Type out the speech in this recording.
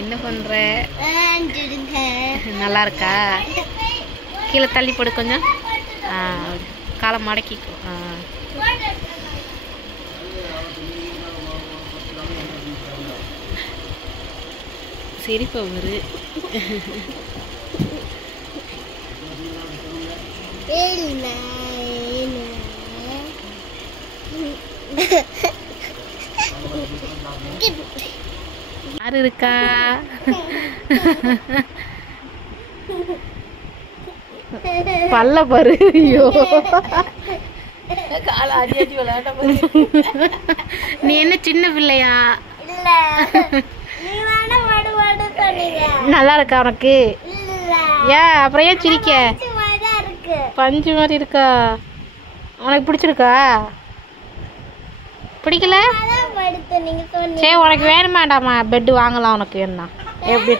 என்ன பண்ற? நல்லா இருக்கா? கீழே தள்ளி போடு கொஞ்சம். காலை மடக்கிக்கோ. சிரிப்பா வரு. யாரு இருக்கா? பல்ல பாரு. ஐயோ, நீ என்ன சின்ன பிள்ளையா? நல்லா இருக்கா உனக்கு? ஏன் அப்புறம் ஏன் சிரிக்க? பஞ்சு மாதிரி இருக்கா? உனக்கு பிடிச்சிருக்கா? பிடிக்கல? சரி, உனக்கு வேணுமாடாமா? பெட்டு வாங்கலாம் உனக்கு வேணும்னா. எப்படி?